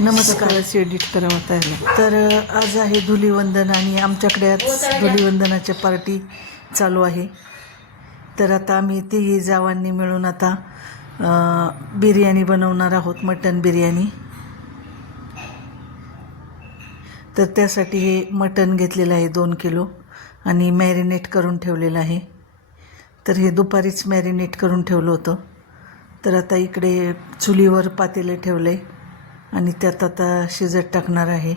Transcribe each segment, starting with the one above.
नमस्कार. एडिट करावं त्याला. तर आज आहे धुलीवंदन आणि आमच्याकडे आज धुलीवंदनाच्या पार्टी चालू आहे. तर आता आम्ही तिघी जावांनी मिळून आता बिर्याणी बनवणार आहोत, मटण बिर्याणी. तर त्यासाठी हे मटण घेतलेलं आहे 2 किलो आणि मॅरिनेट करून ठेवलेलं आहे. तर हे दुपारीच मॅरिनेट करून ठेवलं होतं. तर आता इकडे चुलीवर पातेले ठेवले आणि त्यात आता शिजत टाकणार आहे.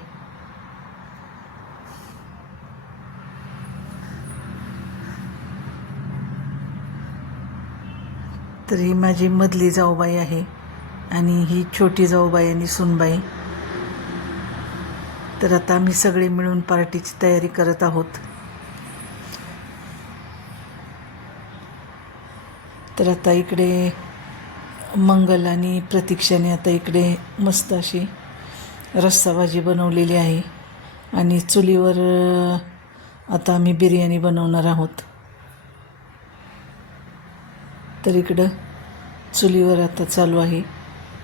तर ही माझी मधली जाऊबाई आहे आणि ही छोटी जाऊबाई आणि सुनबाई. तर आता आम्ही सगळे मिळून पार्टीची तयारी करत आहोत. तर आता इकडे मंगल आणि प्रतीक्षाने आता इकडे मस्त अशी रस्सा भाजी बनवलेली आहे आणि चुलीवर आता आम्ही बिर्याणी बनवणार आहोत. तर इकडं चुलीवर आता चालू आहे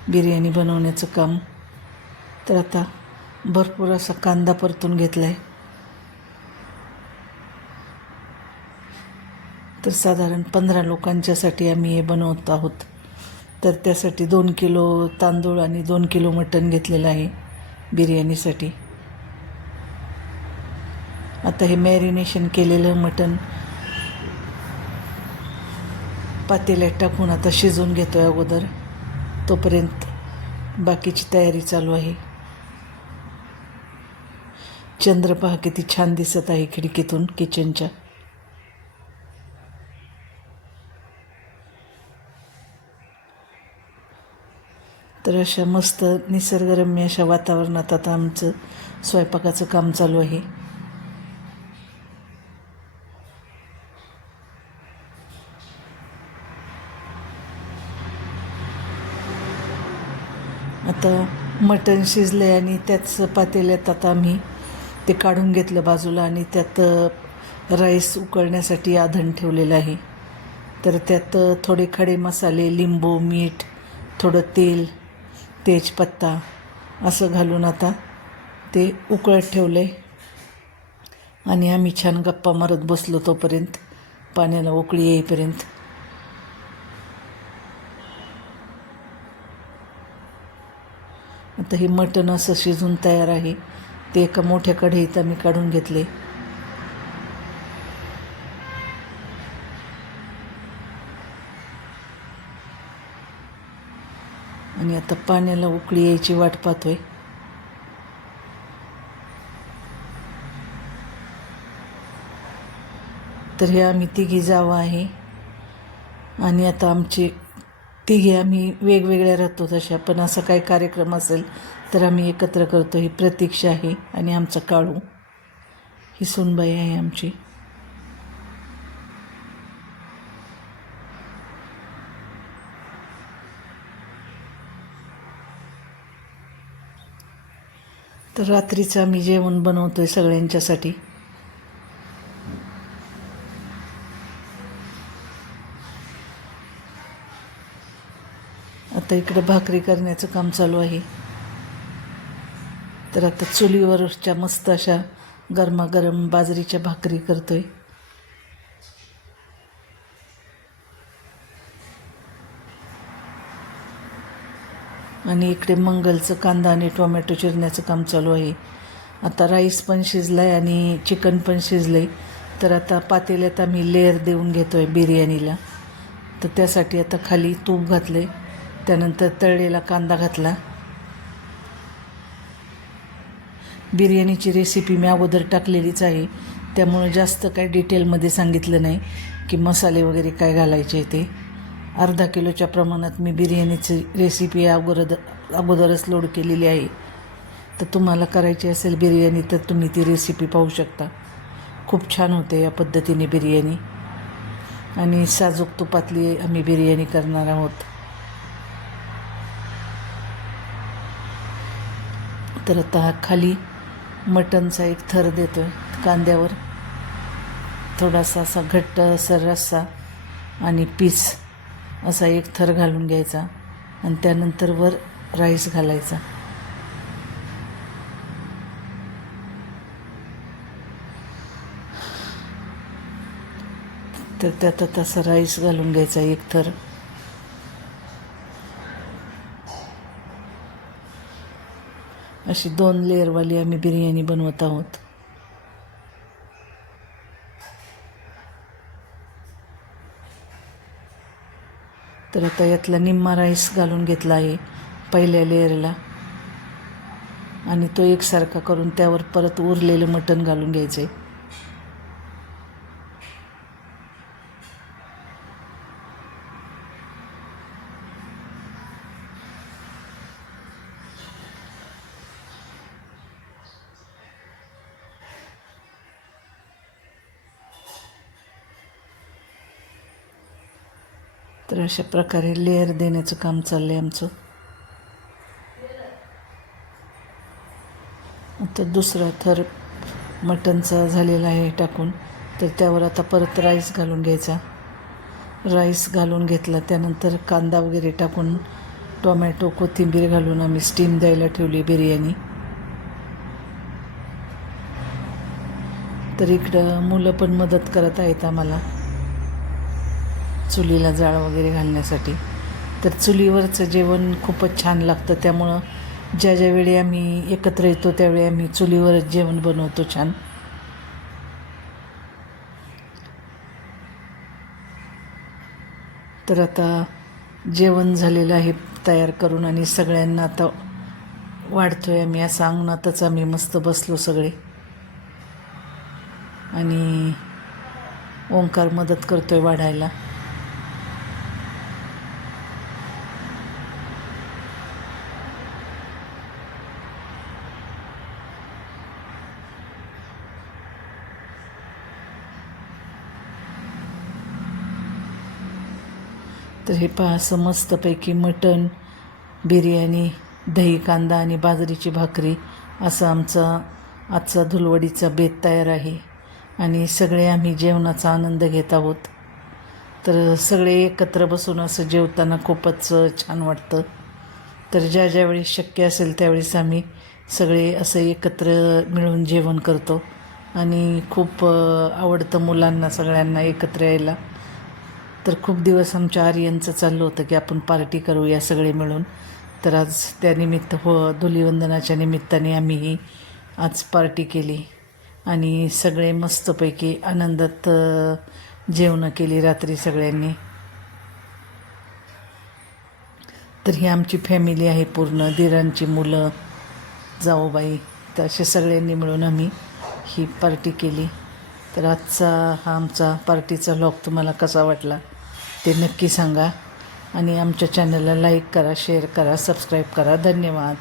बिर्याणी बनवण्याचं काम. तर आता भरपूर असा कांदा परतून घेतला आहे. तर साधारण 15 लोकांच्यासाठी आम्ही हे बनवत आहोत. तर त्यासाठी 2 किलो तांदूळ आणि 2 किलो मटण घेतलेलं आहे बिर्याणीसाठी. आता हे मॅरिनेशन केलेलं मटण पातेल्यात टाकून आता शिजवून घेतो आहे अगोदर. तोपर्यंत बाकीची तयारी चालू आहे. चंद्र पहा किती छान दिसत आहे खिडकीतून किचनच्या. तर अशा मस्त निसर्गरम्य अशा वातावरणात आता आमचं स्वयंपाकाचं काम चालू आहे. आता मटण शिजले आणि त्याच पातेल्यात आता आम्ही ते काढून घेतलं बाजूला आणि त्यात राईस उकळण्यासाठी आधण ठेवलेलं आहे. तर त्यात थोडे खडे मसाले, लिंबू, मीठ, थोडं तेल, तेजपत्ता असं घालून आता ते उकळत ठेवलं आहे आणि आम्ही छान गप्पा मारत बसलो तोपर्यंत, पाण्याला उकळी येईपर्यंत. आता हे मटण असं शिजून तयार आहे. ते एका मोठ्या कढईत आम्ही काढून घेतले. आणि आता पाण्याला उकळी यायची वाट पाहतोय. तर हे आम्ही तिघी जावा आहे आणि आता आमचे तिघी आम्ही वेगवेगळ्या राहतो तशा, पण असा काही कार्यक्रम असेल तर आम्ही एकत्र करतो. ही प्रतीक्षा आहे आणि आमचा काळू. ही सुनबाई आहे आमची. तर रात्रीचं आम्ही जेवण बनवतोय सगळ्यांच्यासाठी. आता इकडं भाकरी करण्याचं काम चालू आहे. तर आता चुलीवरच्या मस्त अशा गरमागरम बाजरीच्या भाकरी करतोय. आणि इकडे मंगलचं कांदा आणि टोमॅटो चिरण्याचं काम चालू आहे. आता राईस पण शिजला आहे आणि चिकन पण शिजलं आहे. तर आता पातेल्यात आम्ही लेअर देऊन घेतो आहे बिर्याणीला. तर त्यासाठी आता खाली तूप घातले, त्यानंतर तळलेला कांदा घातला. बिर्याणीची रेसिपी मी अगोदर टाकलेलीच आहे, त्यामुळे जास्त काही डिटेलमध्ये सांगितलं नाही की मसाले वगैरे काय घालायचे ते. अर्धा किलोच्या प्रमाणात मी बिर्याणीची रेसिपी अगोदरच लोड केलेली आहे. तर तुम्हाला करायची असेल बिर्याणी तर तुम्ही ती रेसिपी पाहू शकता. खूप छान होते या पद्धतीने बिर्याणी. आणि साजूक तुपातली आम्ही बिर्याणी करणार आहोत. तर आता हा खाली मटणचा एक थर देतो आहे कांद्यावर. थोडासा असा घट्ट असं रस्सा आणि पीस असा एक थर घालून घ्यायचा आणि त्यानंतर वर राईस घालायचा. तर त्यात आता असा राईस घालून घ्यायचा एक थर. अशी 2 लेअरवाली आम्ही बिर्याणी बनवत आहोत. तर आता यातला निम्मा राईस घालून घेतला आहे पहिल्या लेअरला आणि तो एकसारखा करून त्यावर परत उरलेलं मटण घालून घ्यायचं आहे. तर अशा प्रकारे लेअर देण्याचं काम चाललं आहे आमचं. आता दुसरा थर मटणचा झालेला आहे टाकून, तर त्यावर आता परत राईस घालून घ्यायचा. राईस घालून घेतला त्यानंतर कांदा वगैरे टाकून टोमॅटो कोथिंबीर घालून आम्ही स्टीम द्यायला ठेवली बिर्याणी. तर इकडं मुलं पण मदत करत आहेत आम्हाला चुलीला जाळ वगैरे घालण्यासाठी. तर चुलीवरचं जेवण खूपच छान लागतं, त्यामुळं ज्या ज्यावेळी आम्ही एकत्र येतो त्यावेळी आम्ही चुलीवरच जेवण बनवतो छान. तर आता जेवण झालेलं आहे तयार करून आणि सगळ्यांना आता वाढतो आहे आम्ही. असं अंगणातच आम्ही मस्त बसलो सगळे आणि ओंकार मदत करतो आहे वाढायला. तर हे पहा असं मस्तपैकी मटण, बिर्याणी, दही कांदा आणि बाजरीची भाकरी असं आमचा आजचा धुलवडीचा बेत तयार आहे आणि सगळे आम्ही जेवणाचा आनंद घेत आहोत. तर सगळे एकत्र बसून असं जेवताना खूपच छान वाटतं. तर ज्या ज्यावेळी शक्य असेल त्यावेळेस आम्ही सगळे असं एकत्र मिळून जेवण करतो आणि खूप आवडतं मुलांना सगळ्यांना एकत्र यायला. तर खूप दिवस आमच्या आर्यनचं चाललं होतं की आपण पार्टी करूया सगळे मिळून. तर आज त्यानिमित्त धुलीवंदनाच्या निमित्ताने आम्ही आज पार्टी केली आणि सगळे मस्तपैकी आनंदात जेवणं केली रात्री सगळ्यांनी. तर ही आमची फॅमिली आहे पूर्ण, दिरांची मुलं, जाऊबाई, तर असे सगळ्यांनी मिळून आम्ही ही पार्टी केली. तर आजचा हा आमचा पार्टीचा व्लॉग तुम्हाला कसा वाटला ते नक्की सांगा आणि आमच्या चॅनलला लाईक करा, शेअर करा, सबस्क्राईब करा. धन्यवाद.